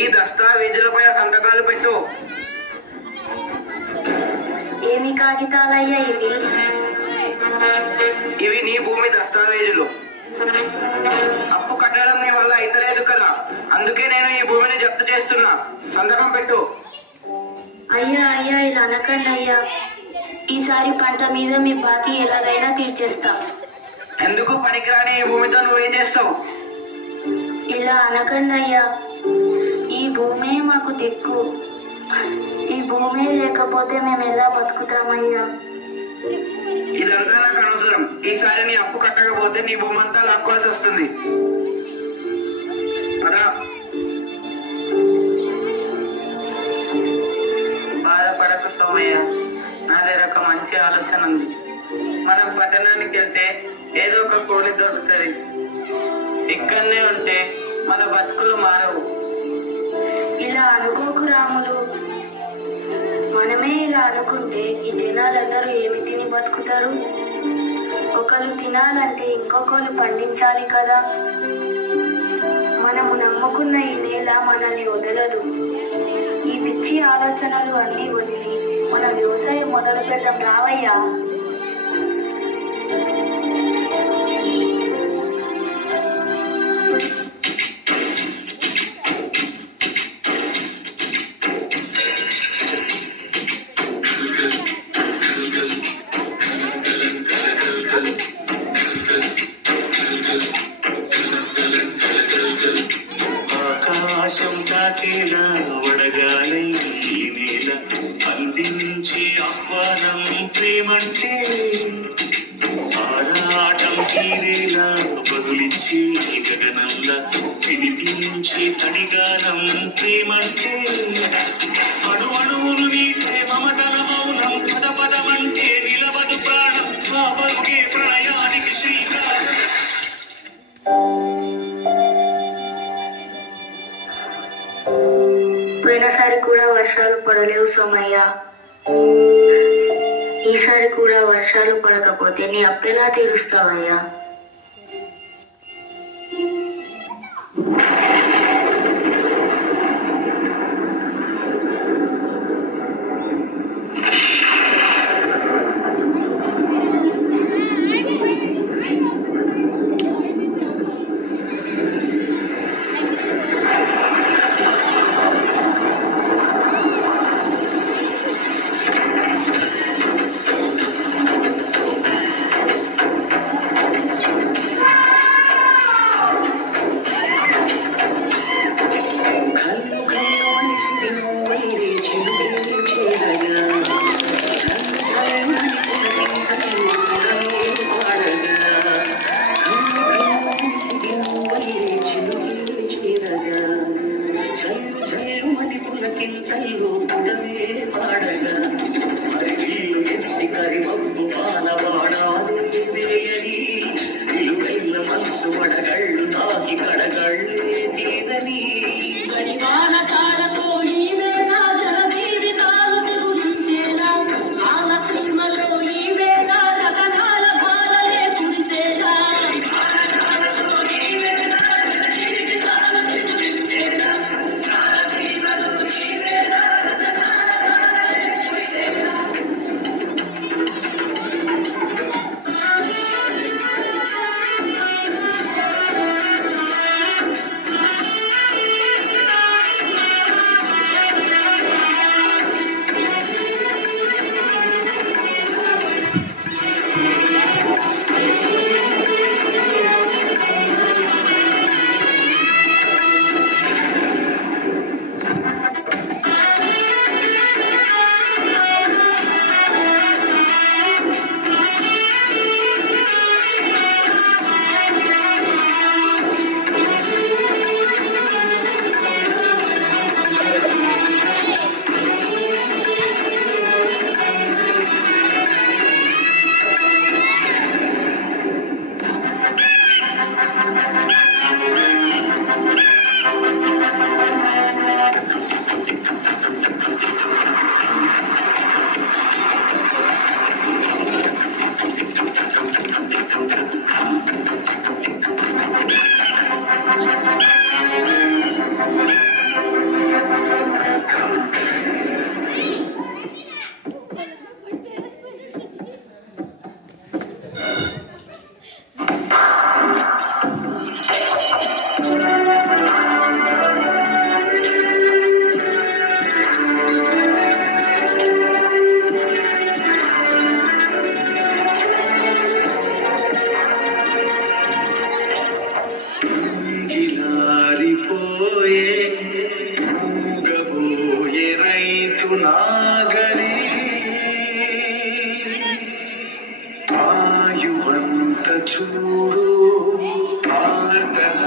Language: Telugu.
ఈ దస్తావేజులపై సంతకాలు పెట్టు. ఏమి కాగితాలయ్యా ఇవి? ఇవి నీ భూమి దస్తావేజులు. అప్పు కట్టడం నీ వల్ల అయితలేదు కదా, అందుకే నేను ఈ భూమిని జప్తు చేస్తున్నా. సంతకం పెట్టు. అయ్యా అయ్యా ఇలా అనకండి అయ్యా. ఈసారి పంట మీద మీ బాకీ ఎలాగైనా తీర్చేస్తా. ఎందుకు పనికిరాని ఈ భూమితో నువ్వేం చేస్తావు? ఇలా అనకండి అయ్యా. ఈ భూమే మాకు దిక్కు. ఈ భూమే లేకపోతే మేము ఎలా బతుకుతామయ్యా? ఇదంతా నాకు అనవసరం. ఈసారి నీ అప్పు కట్టకపోతే నీ భూమి అంతా లాక్కోవాల్సి వస్తుంది. అదా బాధపడకు సోమయ్య, నా దగ్గర ఒక మంచి ఆలోచన ఉంది. మనం పట్టణానికి వెళ్తే ఏదో ఒక కూలి దొరుకుతుంది. ఇక్కడనే ఉంటే మన బతుకులు మారవు. ఇలా అనుకోకు రాములు. మనమే ఇలా అనుకుంటే ఈ జనాలందరూ ఏమి తిని బతుకుతారు? ఒకరు తినాలంటే ఇంకొకరు పండించాలి కదా. మనము నమ్ముకున్న ఈ నేల మనల్ని వదలదు. ఈ పిచ్చి ఆలోచనలు అన్నీ వదిలి మన వ్యవసాయం మొదలు పెడదాం రావయ్యా. ఆకాశం తాకేలా వడగాలై ఈ నేల అందించి ఆహ్వానం ప్రేమంటే ఆరాటం తీరేలా బదులిచ్చి గగనంలా వినిపించే తడిగానం ప్రేమంటే అణు అణువులు నీటే మమతల మౌనం పద పదమంటే నిలవదు ప్రాణం ఆ పలుకే ప్రణయానికి శ్రీకారం. పోయినసారి కూడా వర్షాలు పడలేవు సోమయ్య. ఈసారి కూడా వర్షాలు పడకపోతే నీ అప్పెలా తీరుస్తావయ్యా? చూడు ఆటగా